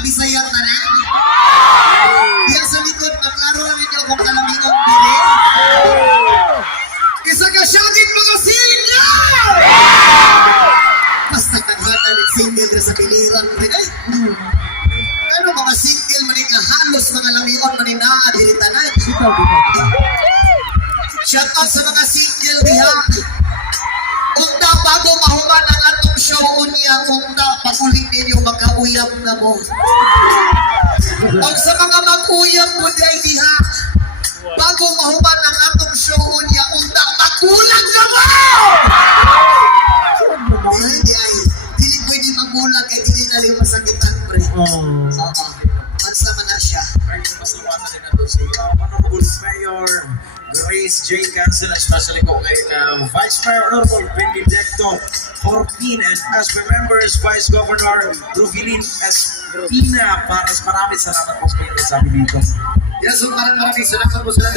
Bisaya ka na? Diyan sa likod, maklaro na ninyo kung kalamingon dili. Isa ka syagit mga single! Basta kaghatan ng single sa piliran mo rin. Ay, ano mga single man nga halos mga lamingon man inaadiritanay. Shout out sa mga single diha. Unta bago mahuman ang atong show unya, unta paguling ninyo magkauyam na mo. O sa mga mag-uyam mo diha, bago mahuman ang atong show unya, unta magulang na mo! Hindi ay, dili pwede magulang kaya dili na rin masakitan pre. Mansa man na siya. Ay, masawatan din nato si Honorable Mayor Grace J. Cancel, especially ko kay Vice Mayor Honorable Benedicto Corpin, and as members, Vice Governor Ruvilin Espina, para sa maraming salamat po sa inyo sa dito. Yes, so maraming salamat po sa